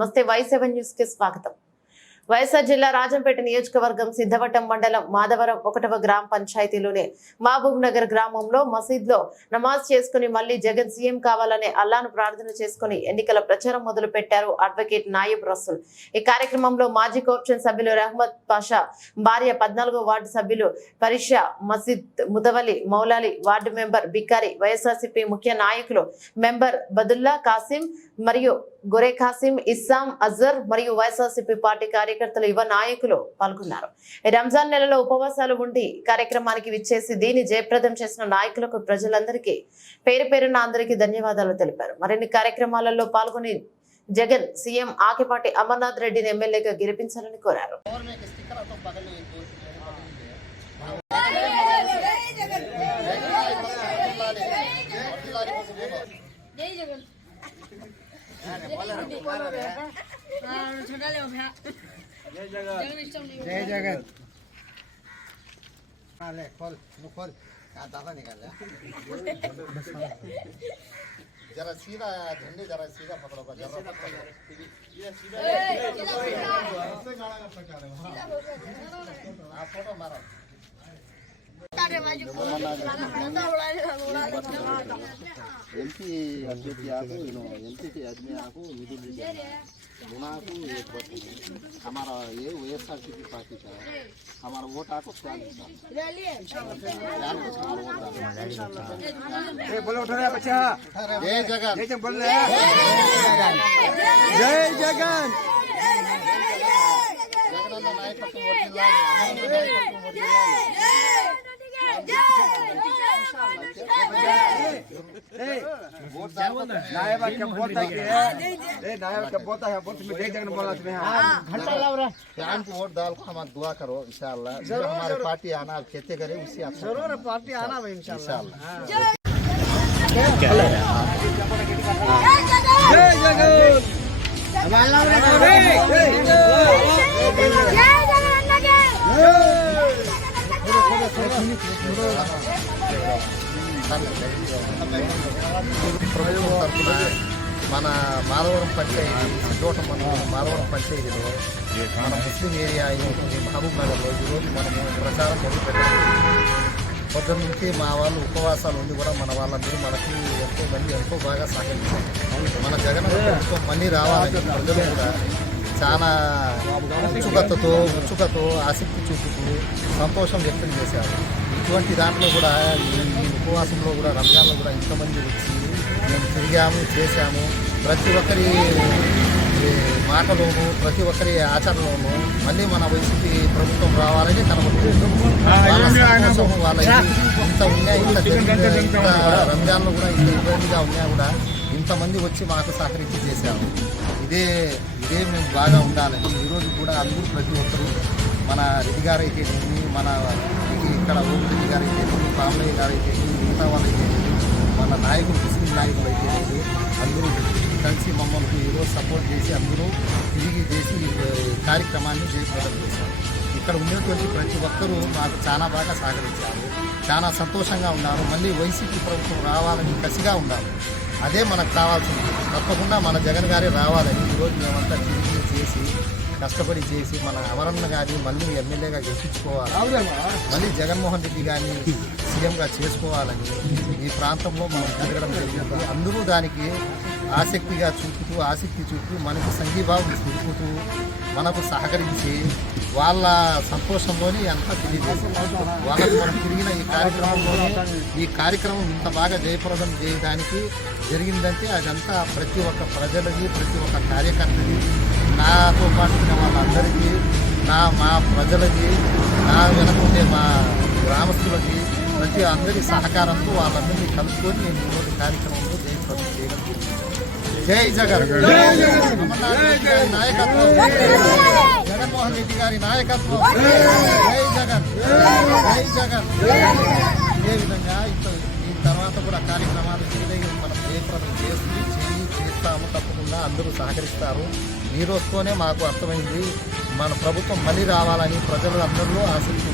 నమస్తే వై7 న్యూస్ కి స్వాగతం. వైఎస్ఆర్ జిల్లా రాజంపేట నియోజకవర్గం సిద్ధవటం మండలం మాధవరం 1వ గ్రామ పంచాయతీలోని మహబూబ్ నగర్ గ్రామంలో మసీద్లో నమాజ్ చేసుకుని మళ్లీ జగన్ సీఎం కావాలనే అల్లాను ప్రార్థన చేసుకుని ఎన్నికల ప్రచారం మొదలు పెట్టారు అడ్వకేట్ నాయబ్ రసూల్. ఈ కార్యక్రమంలో మాజీ కోఆప్షన్ సభ్యులు రహమత్ పాషా భార్య 14వ వార్డు సభ్యులు పరిషా మసీద్ ముతవలి మౌలాలి వార్డు మెంబర్ బికారి వైఎస్ఆర్సీపీ ముఖ్య నాయకులు మెంబర్ బదుల్లా కాసిం మరియు గొరే కాసిం ఇస్సాం అజర్ మరియు వైఎస్ఆర్సీపీ పార్టీ కార్యకర్తలు యువ నాయకులు పాల్గొన్నారు. రంజాన్ నెలలో ఉపవాసాలు ఉండి కార్యక్రమానికి విచ్చేసి దీన్ని జయప్రదం చేసిన నాయకులకు ప్రజలందరికీ పేరు పేరున అందరికీ ధన్యవాదాలు తెలిపారు. మరిన్ని కార్యక్రమాలలో పాల్గొని జగన్ సీఎం ఆకిపాటి అమర్నాథ్ రెడ్డిని ఎమ్మెల్యేగా గెలిపించాలని కోరారు. जय जगन खोल खोल दादा निकाल जरा सीधा झंडे जरा सीधा पकड़ो जरा फोटो मारो एमपी अभ्यर्थी आको एमपी आदमी आको हमारा ये వైఎస్ఆర్సీపీ पार्टी का हमारा वोट आको बोलो उठ रहे बच्चा जय जगन जय बोल रहे जय जगन जगन नायकत्व नायब क्या बोलता है नायब क्या बोलता है बोल तुम्हें जय जगन बोला तुम्हें घंटा लग रहा है को वोट डाल को हम दुआ करो इंशाल्लाह जरूर हमारी पार्टी आना कहते करे उसी जरूर पार्टी आना भाई इंशाल्लाह जय ప్రభుత్వం తరఫున మన మాధవరం పంచాయతీ సిద్ధవటం మాధవరం పంచాయతీలో మన ముస్లిం ఏరియా అయినటువంటి మహబూబ్ నగర్లో ఈరోజు మనము ప్రచారం మొదలుపెట్టాము. పొద్దున్న నుంచి మా వాళ్ళు ఉపవాసాలు ఉండి కూడా మన వాళ్ళందరూ మనకి ఎంతో బాగా సహకరించారు. మన జగన్ ప్రభుత్వం మళ్ళీ రావాలని ప్రజలు కూడా చాలా ఉత్సుకతో ఆసక్తి చూపుతూ సంతోషం వ్యక్తం చేశారు. ఇటువంటి దాంట్లో కూడా ఈ ఉపవాసంలో కూడా రంజాన్లో కూడా ఇంతమంది వచ్చి మేము తిరిగాము చేశాము. ప్రతి ఒక్కరి మాటలోనూ ప్రతి ఒక్కరి ఆచరణలోనూ మళ్ళీ మన వైసీపీ ప్రభుత్వం రావాలని కనబడుతుంది. వాళ్ళ సంతోషం వాళ్ళకి ఇంత ఉన్నా ఇంత రంజాన్లో కూడా ఇంత ఇబ్బందిగా ఉన్నా కూడా ఇంతమంది వచ్చి మాకు సహకరించి చేశాము. ఇదే మేము బాగా ఉండాలని ఈరోజు కూడా అందరూ ప్రతి ఒక్కరు మన రెడ్డి గారు అయితే మన ఇక్కడ ఓటు రెడ్డి గారు అయితే పామయ్య గారు అయితే మిగతా వాళ్ళు అయితే మన నాయకులు ముస్లిం నాయకులు అయితే అందరూ కలిసి మమ్మల్ని ఈరోజు సపోర్ట్ చేసి అందరూ తిరిగి చేసి కార్యక్రమాన్ని జయప్రదం చేశారు. ఇక్కడ ఉన్నటువంటి ప్రతి ఒక్కరూ మాకు చాలా బాగా సహకరించారు. చాలా సంతోషంగా ఉన్నారు. మళ్ళీ వైసీపీ ప్రభుత్వం రావాలని కసిగా ఉన్నారు. అదే మనకు కావాల్సింది. తప్పకుండా మన జగన్ గారే రావాలని ఈరోజు మేమంతా తిరిగి చేసి కష్టపడి చేసి మన అమరన్న గారిని మళ్ళీ ఎమ్మెల్యేగా గెలిపించుకోవాలి, మళ్ళీ జగన్మోహన్ రెడ్డి గారిని సీఎంగా చేసుకోవాలని ఈ ప్రాంతంలో మనం తిరగడం జరిగింది. అందరూ దానికి ఆసక్తి చూపుతూ మనకు సంఘీభావం చూపుతూ మనకు సహకరించి వాళ్ళ సంతోషంలోని అంతా తెలియజేశారు. వాళ్ళకు మనం తిరిగిన ఈ కార్యక్రమం ఇంత బాగా జయప్రదం చేయడానికి జరిగిందంటే అదంతా ప్రతి ఒక్క ప్రజలకి ప్రతి ఒక్క కార్యకర్తకి నాతో పాటు వాళ్ళందరికీ మా ప్రజలకి నా వెనకుండే మా గ్రామస్తులకి ప్రతి అందరి సహకారంతో వాళ్ళందరినీ కలుపుకొని నేను ఈరోజు కార్యక్రమంలో జయప్రదం చేయడం జరిగింది. జై జగన్ నాయకత్వం, జగన్మోహన్ రెడ్డి గారి నాయకత్వం, జై జగన్ జై జగన్. ఇదే విధంగా ఈ తర్వాత కూడా కార్యక్రమాలు మనం జయప్రదం చేస్తాము. తప్పకుండా అందరూ సహకరిస్తారు. ఈ రోజుతోనే మాకు అర్థమైంది మన ప్రభుత్వం మళ్ళీ రావాలని ప్రజలు అందరిలో ఆసక్తి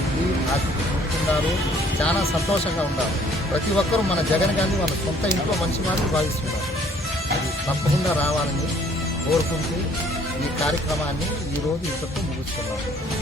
చూపుతున్నారు. చాలా సంతోషంగా ఉన్నారు. ప్రతి ఒక్కరూ మన జగన్ గారిని వాళ్ళ సొంత ఇంట్లో మనిషి మాత్రం భావిస్తున్నారు. అది తప్పకుండా రావాలని కోరుకుంటూ ఈ కార్యక్రమాన్ని ఈరోజు ఇంతతో ముగిస్తున్నాను.